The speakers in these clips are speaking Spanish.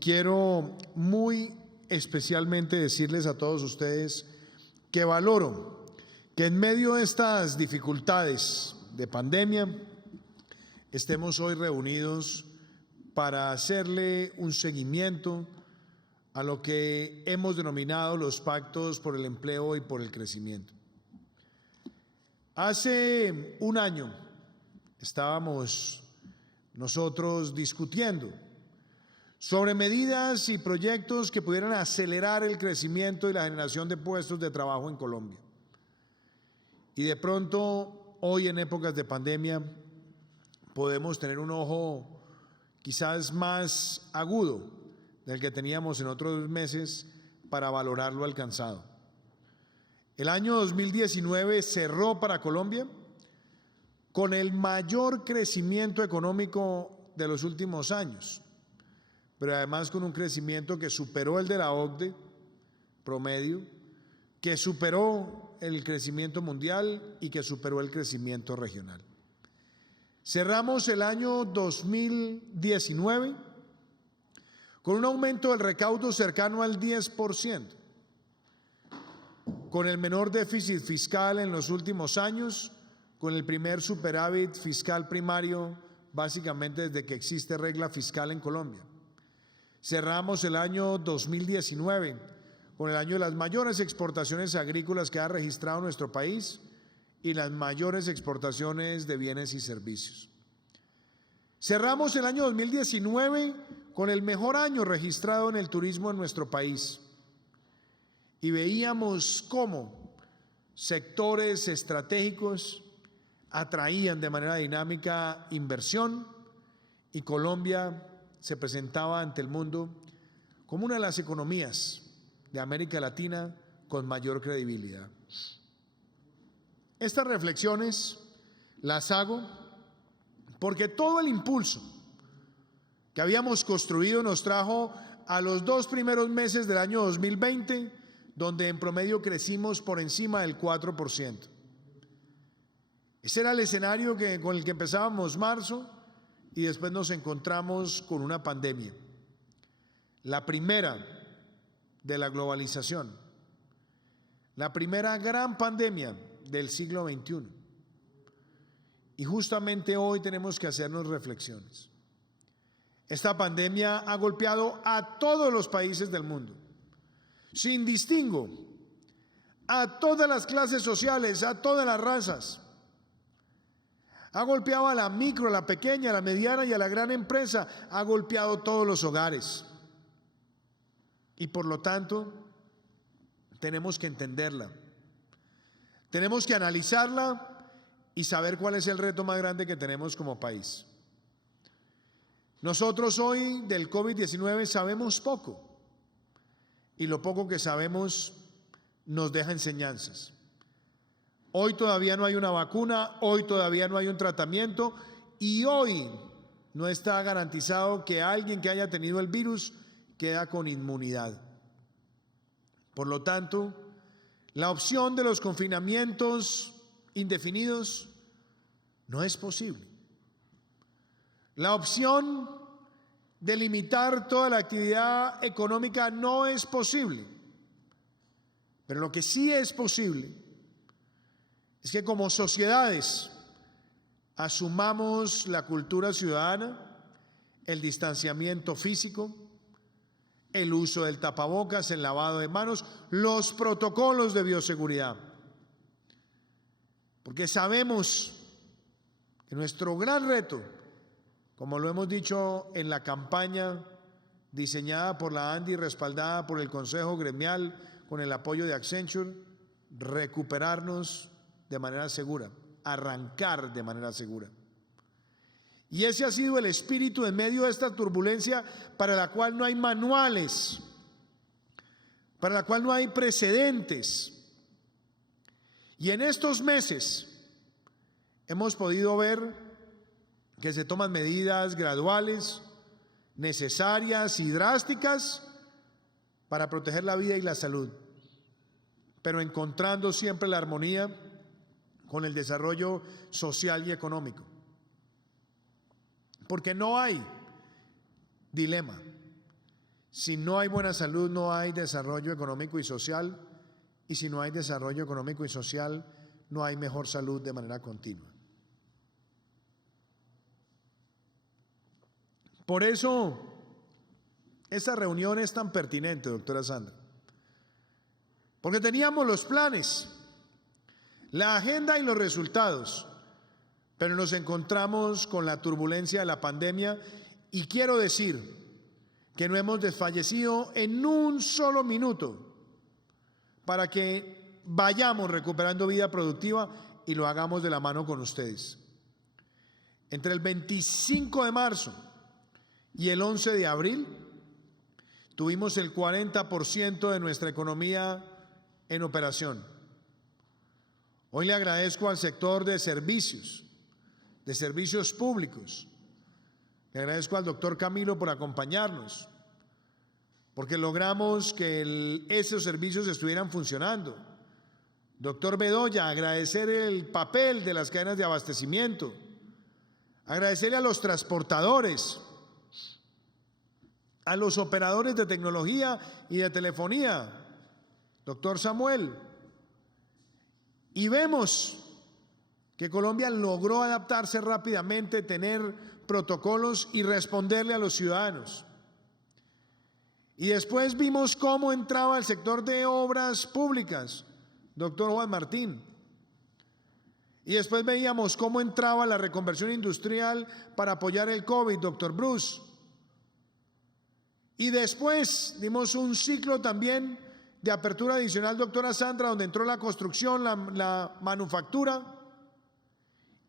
quiero muy especialmente decirles a todos ustedes que valoro que en medio de estas dificultades de pandemia estemos hoy reunidos para hacerle un seguimiento a lo que hemos denominado los pactos por el empleo y por el crecimiento. Hace un año estábamos nosotros discutiendo sobre medidas y proyectos que pudieran acelerar el crecimiento y la generación de puestos de trabajo en Colombia. Y de pronto, hoy en épocas de pandemia, podemos tener un ojo quizás más agudo del que teníamos en otros meses para valorar lo alcanzado. El año 2019 cerró para Colombia con el mayor crecimiento económico de los últimos años, pero además con un crecimiento que superó el de la OCDE promedio, que superó el crecimiento mundial y que superó el crecimiento regional. Cerramos el año 2019 con un aumento del recaudo cercano al 10%, con el menor déficit fiscal en los últimos años, con el primer superávit fiscal primario básicamente desde que existe regla fiscal en Colombia. Cerramos el año 2019 con el año de las mayores exportaciones agrícolas que ha registrado nuestro país y las mayores exportaciones de bienes y servicios. Cerramos el año 2019 con el mejor año registrado en el turismo en nuestro país y veíamos cómo sectores estratégicos atraían de manera dinámica inversión y Colombia se presentaba ante el mundo como una de las economías de América Latina con mayor credibilidad. Estas reflexiones las hago porque todo el impulso que habíamos construido nos trajo a los 2 primeros meses del año 2020, donde en promedio crecimos por encima del 4%. Ese era el escenario con el que empezábamos marzo y después nos encontramos con una pandemia, la primera de la globalización, la primera gran pandemia del siglo XXI. Y justamente hoy tenemos que hacernos reflexiones. Esta pandemia ha golpeado a todos los países del mundo, sin distingo, a todas las clases sociales, a todas las razas. Ha golpeado a la micro, a la pequeña, a la mediana y a la gran empresa. Ha golpeado todos los hogares. Y por lo tanto, tenemos que entenderla. Tenemos que analizarla y saber cuál es el reto más grande que tenemos como país. Nosotros hoy del COVID-19 sabemos poco. Y lo poco que sabemos nos deja enseñanzas. Hoy todavía no hay una vacuna, hoy todavía no hay un tratamiento y hoy no está garantizado que alguien que haya tenido el virus queda con inmunidad. Por lo tanto, la opción de los confinamientos indefinidos no es posible. La opción de limitar toda la actividad económica no es posible. Pero lo que sí es posible es que como sociedades asumamos la cultura ciudadana, el distanciamiento físico, el uso del tapabocas, el lavado de manos, los protocolos de bioseguridad. Porque sabemos que nuestro gran reto, como lo hemos dicho en la campaña diseñada por la ANDI y respaldada por el Consejo Gremial con el apoyo de Accenture, recuperarnos de manera segura, arrancar de manera segura. Y ese ha sido el espíritu en medio de esta turbulencia para la cual no hay manuales, para la cual no hay precedentes. Y en estos meses hemos podido ver que se toman medidas graduales, necesarias y drásticas para proteger la vida y la salud, pero encontrando siempre la armonía con el desarrollo social y económico. Porque no hay dilema Si no hay buena salud, no hay desarrollo económico y social, y si no hay desarrollo económico y social, no hay mejor salud de manera continua. Por eso, esta reunión es tan pertinente, doctora Sandra, porque teníamos los planes, la agenda y los resultados, pero nos encontramos con la turbulencia de la pandemia y quiero decir que no hemos desfallecido en un solo minuto para que vayamos recuperando vida productiva y lo hagamos de la mano con ustedes. Entre el 25 de marzo y el 11 de abril tuvimos el 40% de nuestra economía en operación. Hoy le agradezco al sector de servicios públicos. Le agradezco al doctor Camilo por acompañarnos, porque logramos que esos servicios estuvieran funcionando. Doctor Bedoya, agradecer el papel de las cadenas de abastecimiento, agradecerle a los transportadores, a los operadores de tecnología y de telefonía, doctor Samuel. Y vemos que Colombia logró adaptarse rápidamente, tener protocolos y responderle a los ciudadanos. Y después vimos cómo entraba el sector de obras públicas, doctor Juan Martín. Y después veíamos cómo entraba la reconversión industrial para apoyar el COVID, doctor Bruce. Y después dimos un ciclo también de apertura adicional, doctora Sandra, donde entró la construcción, la manufactura.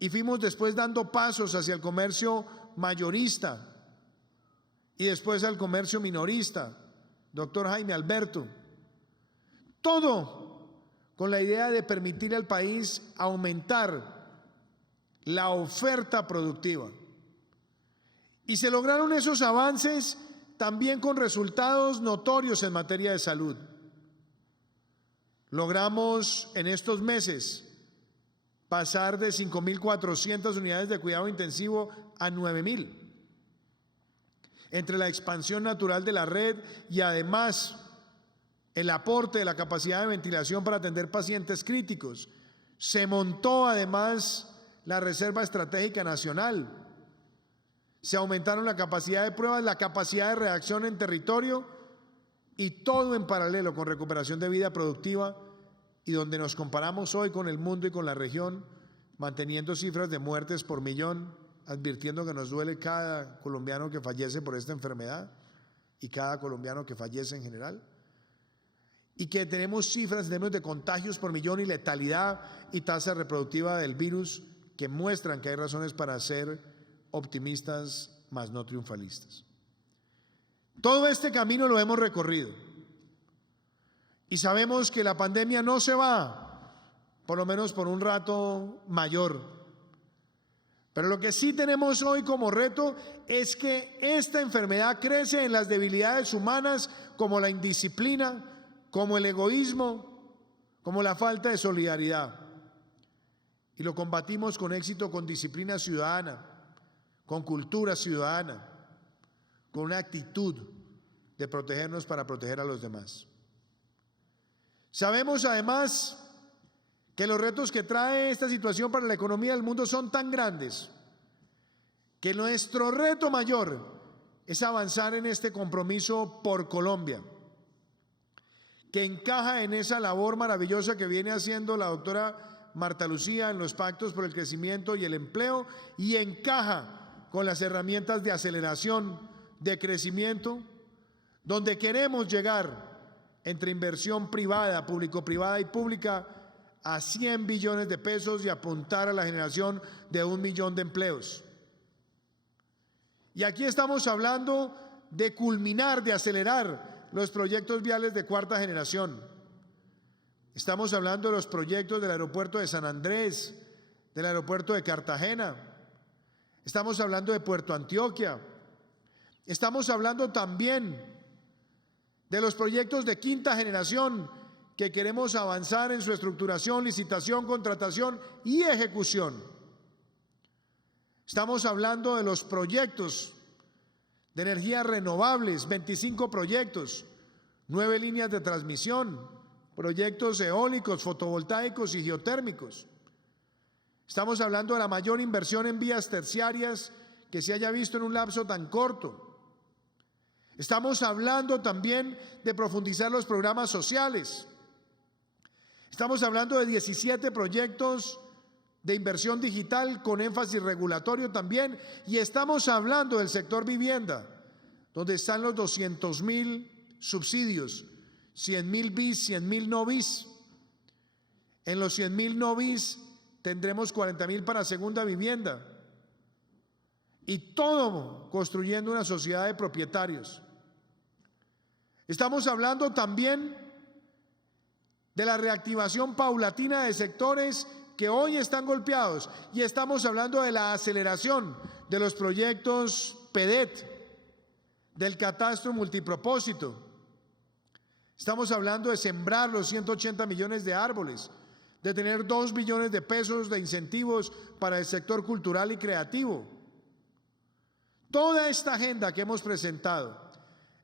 Y fuimos después dando pasos hacia el comercio mayorista y después al comercio minorista, doctor Jaime Alberto. Todo con la idea de permitir al país aumentar la oferta productiva. Y se lograron esos avances también con resultados notorios en materia de salud. Logramos en estos meses pasar de 5.400 unidades de cuidado intensivo a 9.000. Entre la expansión natural de la red y además el aporte de la capacidad de ventilación para atender pacientes críticos, se montó además la Reserva Estratégica Nacional. Se aumentaron la capacidad de pruebas, la capacidad de reacción en territorio y todo en paralelo con recuperación de vida productiva, y donde nos comparamos hoy con el mundo y con la región, manteniendo cifras de muertes por millón, advirtiendo que nos duele cada colombiano que fallece por esta enfermedad y cada colombiano que fallece en general, y que tenemos cifras en términos de contagios por millón y letalidad y tasa reproductiva del virus que muestran que hay razones para ser optimistas, mas no triunfalistas. Todo este camino lo hemos recorrido. Y sabemos que la pandemia no se va, por lo menos por un rato mayor. Pero lo que sí tenemos hoy como reto es que esta enfermedad crece en las debilidades humanas, como la indisciplina, como el egoísmo, como la falta de solidaridad. Y lo combatimos con éxito, con disciplina ciudadana, con cultura ciudadana, con una actitud de protegernos para proteger a los demás. Sabemos además que los retos que trae esta situación para la economía del mundo son tan grandes que nuestro reto mayor es avanzar en este compromiso por Colombia, que encaja en esa labor maravillosa que viene haciendo la doctora Marta Lucía en los pactos por el crecimiento y el empleo, y encaja con las herramientas de aceleración de crecimiento, donde queremos llegar entre inversión privada, público-privada y pública, a 100 billones de pesos y apuntar a la generación de 1 millón de empleos. Y aquí estamos hablando de culminar, de acelerar los proyectos viales de cuarta generación. Estamos hablando de los proyectos del aeropuerto de San Andrés, del aeropuerto de Cartagena. Estamos hablando de Puerto Antioquia. Estamos hablando también de los proyectos de quinta generación que queremos avanzar en su estructuración, licitación, contratación y ejecución. Estamos hablando de los proyectos de energías renovables, 25 proyectos, 9 líneas de transmisión, proyectos eólicos, fotovoltaicos y geotérmicos. Estamos hablando de la mayor inversión en vías terciarias que se haya visto en un lapso tan corto. Estamos hablando también de profundizar los programas sociales. Estamos hablando de 17 proyectos de inversión digital con énfasis regulatorio también, y estamos hablando del sector vivienda, donde están los 200.000 subsidios, 100.000 bis, 100.000 no bis. En los 100.000 no bis tendremos 40.000 para segunda vivienda, y todo construyendo una sociedad de propietarios. Estamos hablando también de la reactivación paulatina de sectores que hoy están golpeados, y estamos hablando de la aceleración de los proyectos PEDET, del catastro multipropósito. Estamos hablando de sembrar los 180 millones de árboles, de tener 2 billones de pesos de incentivos para el sector cultural y creativo. Toda esta agenda que hemos presentado,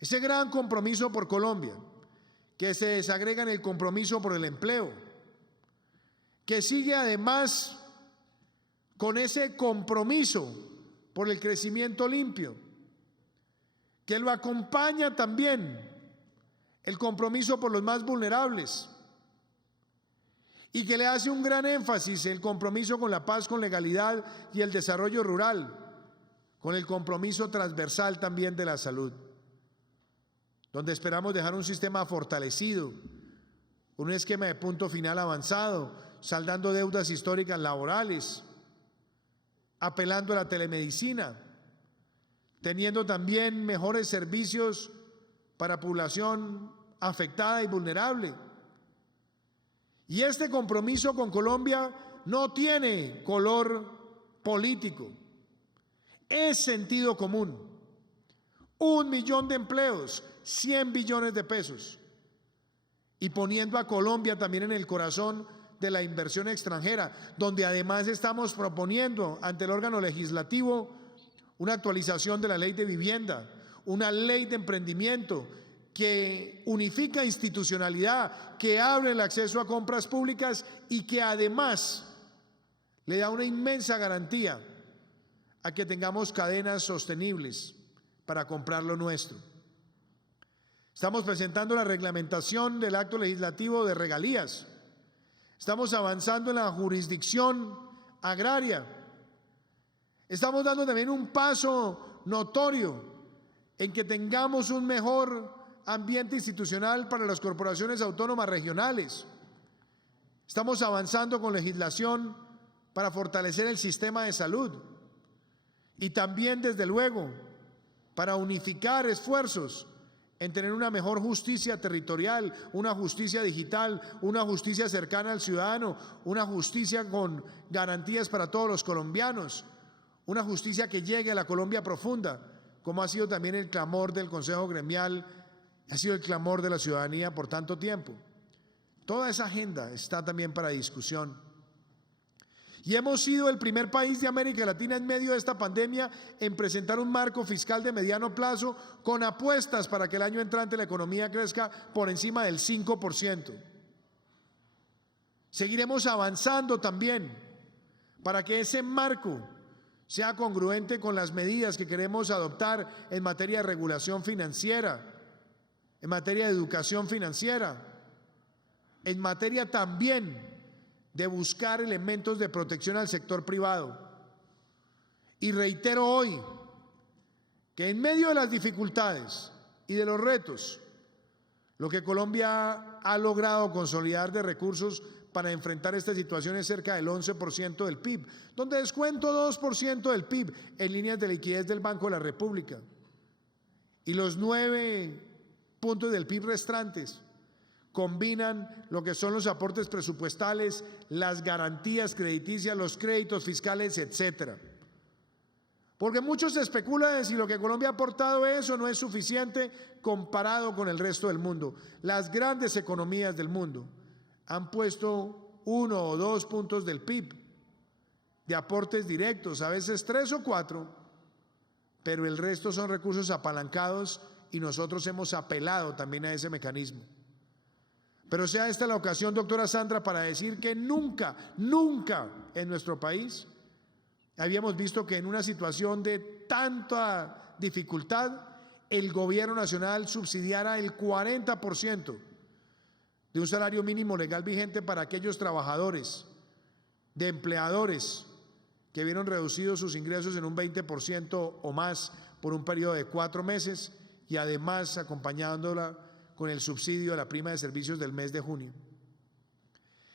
ese gran compromiso por Colombia, que se desagrega en el compromiso por el empleo, que sigue además con ese compromiso por el crecimiento limpio, que lo acompaña también el compromiso por los más vulnerables, y que le hace un gran énfasis el compromiso con la paz, con legalidad y el desarrollo rural, con el compromiso transversal también de la salud, donde esperamos dejar un sistema fortalecido, un esquema de punto final avanzado, saldando deudas históricas laborales, apelando a la telemedicina, teniendo también mejores servicios para población afectada y vulnerable. Y este compromiso con Colombia no tiene color político, es sentido común. 1 millón de empleos, 100 billones de pesos, y poniendo a Colombia también en el corazón de la inversión extranjera, donde además estamos proponiendo ante el órgano legislativo una actualización de la ley de vivienda, una ley de emprendimiento que unifica institucionalidad, que abre el acceso a compras públicas y que además le da una inmensa garantía a que tengamos cadenas sostenibles para comprar lo nuestro. Estamos presentando la reglamentación del acto legislativo de regalías. Estamos avanzando en la jurisdicción agraria. Estamos dando también un paso notorio en que tengamos un mejor ambiente institucional para las corporaciones autónomas regionales. Estamos avanzando con legislación para fortalecer el sistema de salud, y también, desde luego, para unificar esfuerzos en tener una mejor justicia territorial, una justicia digital, una justicia cercana al ciudadano, una justicia con garantías para todos los colombianos, una justicia que llegue a la Colombia profunda, como ha sido también el clamor del Consejo Gremial, ha sido el clamor de la ciudadanía por tanto tiempo. Toda esa agenda está también para discusión. Y hemos sido el primer país de América Latina en medio de esta pandemia en presentar un marco fiscal de mediano plazo con apuestas para que el año entrante la economía crezca por encima del 5%. Seguiremos avanzando también para que ese marco sea congruente con las medidas que queremos adoptar en materia de regulación financiera, en materia de educación financiera, en materia también de buscar elementos de protección al sector privado. Y reitero hoy que en medio de las dificultades y de los retos, lo que Colombia ha logrado consolidar de recursos para enfrentar esta situación es cerca del 11% del PIB, donde descuento 2% del PIB en líneas de liquidez del Banco de la República, y los 9 puntos del PIB restantes combinan lo que son los aportes presupuestales, las garantías crediticias, los créditos fiscales, etcétera. Porque muchos especulan de si lo que Colombia ha aportado eso no es suficiente comparado con el resto del mundo. Las grandes economías del mundo han puesto 1 o 2 puntos del PIB de aportes directos, a veces 3 o 4, pero el resto son recursos apalancados y nosotros hemos apelado también a ese mecanismo. Pero sea esta la ocasión, doctora Sandra, para decir que nunca en nuestro país habíamos visto que en una situación de tanta dificultad el gobierno nacional subsidiara el 40% de un salario mínimo legal vigente para aquellos trabajadores, de empleadores que vieron reducidos sus ingresos en un 20% o más por un periodo de 4 meses y además acompañándola con el subsidio de la prima de servicios del mes de junio.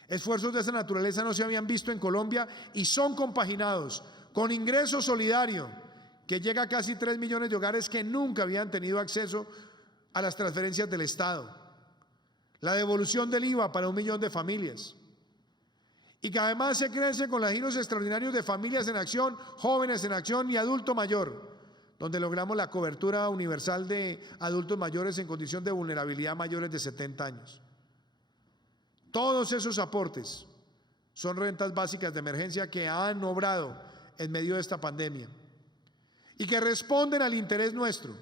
Esfuerzos de esa naturaleza no se habían visto en Colombia y son compaginados con ingreso solidario que llega a casi 3 millones de hogares que nunca habían tenido acceso a las transferencias del Estado, la devolución del IVA para 1 millón de familias, y que además se crece con los giros extraordinarios de Familias en Acción, Jóvenes en Acción y Adulto Mayor, donde logramos la cobertura universal de adultos mayores en condición de vulnerabilidad mayores de 70 años. Todos esos aportes son rentas básicas de emergencia que han obrado en medio de esta pandemia y que responden al interés nuestro,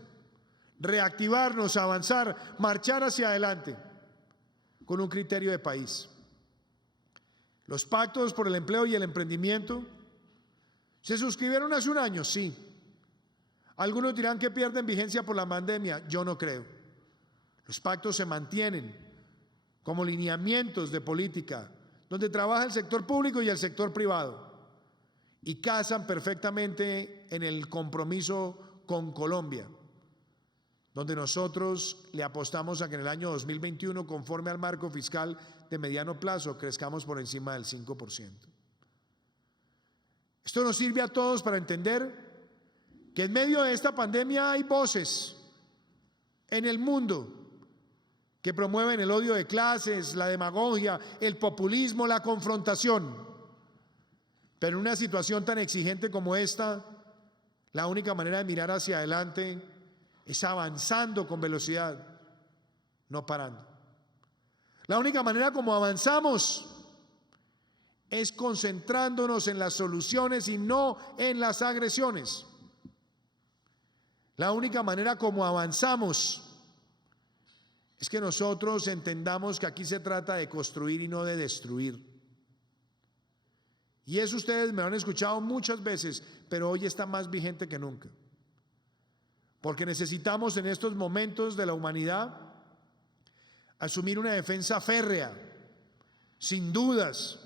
reactivarnos, avanzar, marchar hacia adelante con un criterio de país. Los pactos por el empleo y el emprendimiento se suscribieron hace un año, sí. Algunos dirán que pierden vigencia por la pandemia, yo no creo. Los pactos se mantienen como lineamientos de política, donde trabaja el sector público y el sector privado, y casan perfectamente en el compromiso con Colombia, donde nosotros le apostamos a que en el año 2021, conforme al marco fiscal de mediano plazo, crezcamos por encima del 5%. Esto nos sirve a todos para entender que en medio de esta pandemia hay voces en el mundo que promueven el odio de clases, la demagogia, el populismo, la confrontación. Pero en una situación tan exigente como esta, la única manera de mirar hacia adelante es avanzando con velocidad, no parando. La única manera como avanzamos es concentrándonos en las soluciones y no en las agresiones. La única manera como avanzamos es que nosotros entendamos que aquí se trata de construir y no de destruir. Y eso ustedes me lo han escuchado muchas veces, pero hoy está más vigente que nunca. Porque necesitamos en estos momentos de la humanidad asumir una defensa férrea, sin dudas,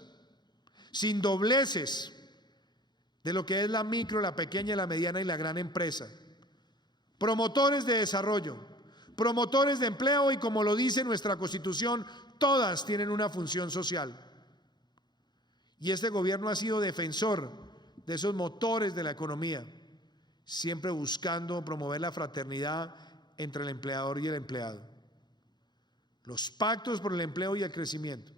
sin dobleces, de lo que es la micro, la pequeña, la mediana y la gran empresa. Promotores de desarrollo, promotores de empleo y, como lo dice nuestra Constitución, todas tienen una función social. Y este gobierno ha sido defensor de esos motores de la economía, siempre buscando promover la fraternidad entre el empleador y el empleado. Los pactos por el empleo y el crecimiento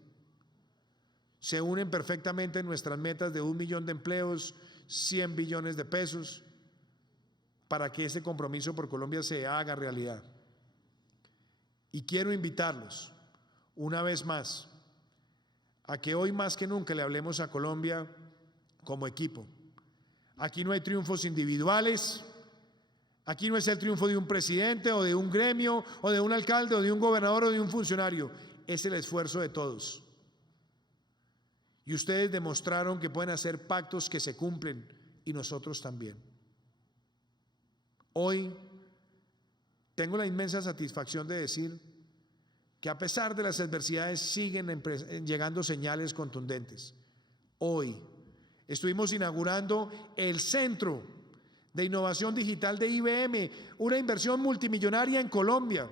se unen perfectamente en nuestras metas de 1 millón de empleos, 100 billones de pesos, para que ese compromiso por Colombia se haga realidad. Y quiero invitarlos una vez más a que hoy más que nunca le hablemos a Colombia como equipo. Aquí no hay triunfos individuales, aquí no es el triunfo de un presidente o de un gremio o de un alcalde o de un gobernador o de un funcionario, es el esfuerzo de todos. Y ustedes demostraron que pueden hacer pactos que se cumplen y nosotros también. Hoy tengo la inmensa satisfacción de decir que a pesar de las adversidades siguen llegando señales contundentes. Hoy estuvimos inaugurando el Centro de Innovación Digital de IBM, una inversión multimillonaria en Colombia,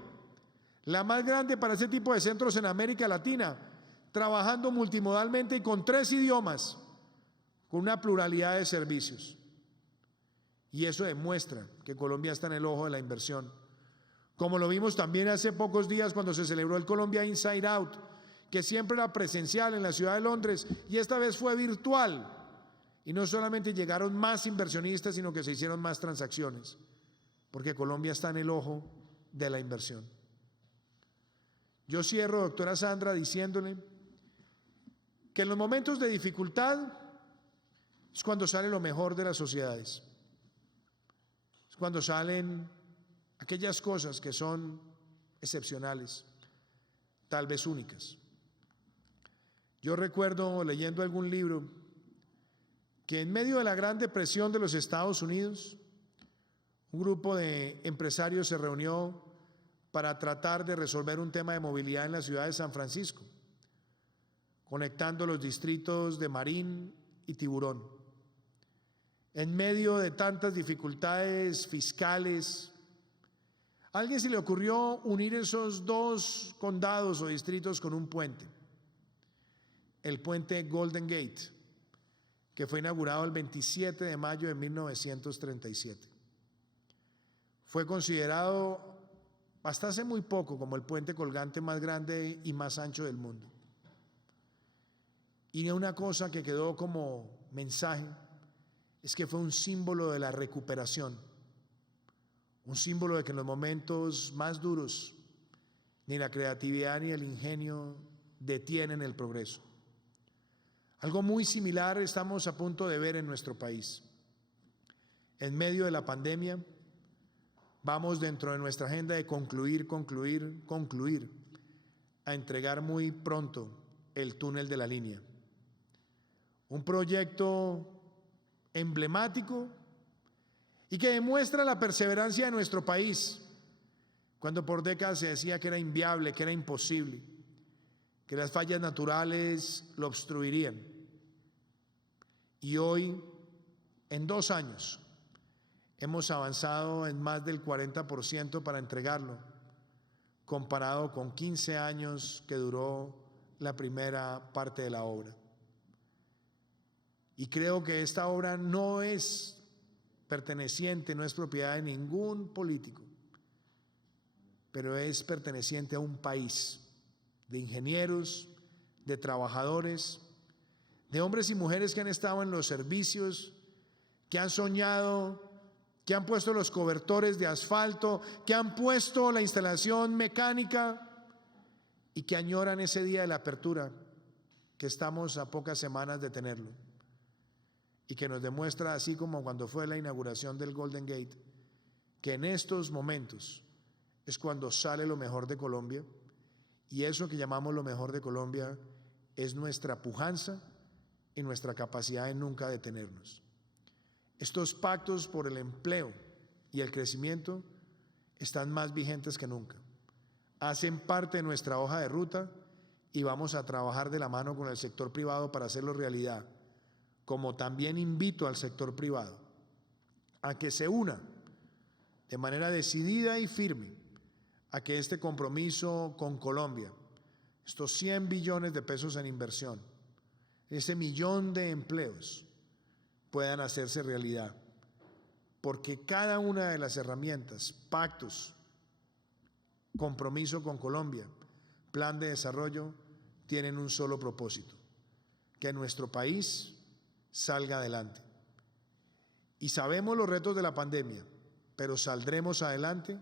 la más grande para ese tipo de centros en América Latina, trabajando multimodalmente y con 3 idiomas, con una pluralidad de servicios. Y eso demuestra que Colombia está en el ojo de la inversión. Como lo vimos también hace pocos días cuando se celebró el Colombia Inside Out, que siempre era presencial en la ciudad de Londres y esta vez fue virtual. Y no solamente llegaron más inversionistas, sino que se hicieron más transacciones, porque Colombia está en el ojo de la inversión. Yo cierro, doctora Sandra, diciéndole que en los momentos de dificultad es cuando sale lo mejor de las sociedades. Es cuando salen aquellas cosas que son excepcionales, tal vez únicas. Yo recuerdo leyendo algún libro que en medio de la Gran Depresión de los Estados Unidos, un grupo de empresarios se reunió para tratar de resolver un tema de movilidad en la ciudad de San Francisco, conectando los distritos de Marín y Tiburón. En medio de tantas dificultades fiscales, a alguien se le ocurrió unir esos dos condados o distritos con un puente, el puente Golden Gate, que fue inaugurado el 27 de mayo de 1937. Fue considerado hasta hace muy poco como el puente colgante más grande y más ancho del mundo. Y una cosa que quedó como mensaje es que fue un símbolo de la recuperación, un símbolo de que en los momentos más duros ni la creatividad ni el ingenio detienen el progreso. Algo muy similar estamos a punto de ver en nuestro país. En medio de la pandemia, vamos dentro de nuestra agenda de concluir, a entregar muy pronto el túnel de la línea. Un proyecto emblemático y que demuestra la perseverancia de nuestro país, cuando por décadas se decía que era inviable, que era imposible, que las fallas naturales lo obstruirían. Y hoy, en 2 años, hemos avanzado en más del 40% para entregarlo, comparado con 15 años que duró la primera parte de la obra. Y creo que esta obra no es perteneciente, no es propiedad de ningún político, pero es perteneciente a un país de ingenieros, de trabajadores, de hombres y mujeres que han estado en los servicios, que han soñado, que han puesto los cobertores de asfalto, que han puesto la instalación mecánica y que añoran ese día de la apertura, que estamos a pocas semanas de tenerlo, y que nos demuestra, así como cuando fue la inauguración del Golden Gate, que en estos momentos es cuando sale lo mejor de Colombia, y eso que llamamos lo mejor de Colombia es nuestra pujanza y nuestra capacidad de nunca detenernos. Estos pactos por el empleo y el crecimiento están más vigentes que nunca. Hacen parte de nuestra hoja de ruta y vamos a trabajar de la mano con el sector privado para hacerlo realidad, como también invito al sector privado a que se una de manera decidida y firme a que este compromiso con Colombia, estos 100 billones de pesos en inversión, ese 1.000.000 de empleos puedan hacerse realidad, porque cada una de las herramientas, pactos, compromiso con Colombia, plan de desarrollo, tienen un solo propósito: que nuestro país salga adelante. Y sabemos los retos de la pandemia, pero saldremos adelante,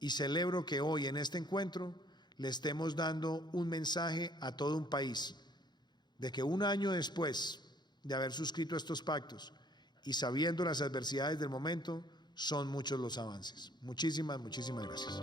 y celebro que hoy en este encuentro le estemos dando un mensaje a todo un país de que 1 año después de haber suscrito estos pactos y sabiendo las adversidades del momento, son muchos los avances. Muchísimas gracias.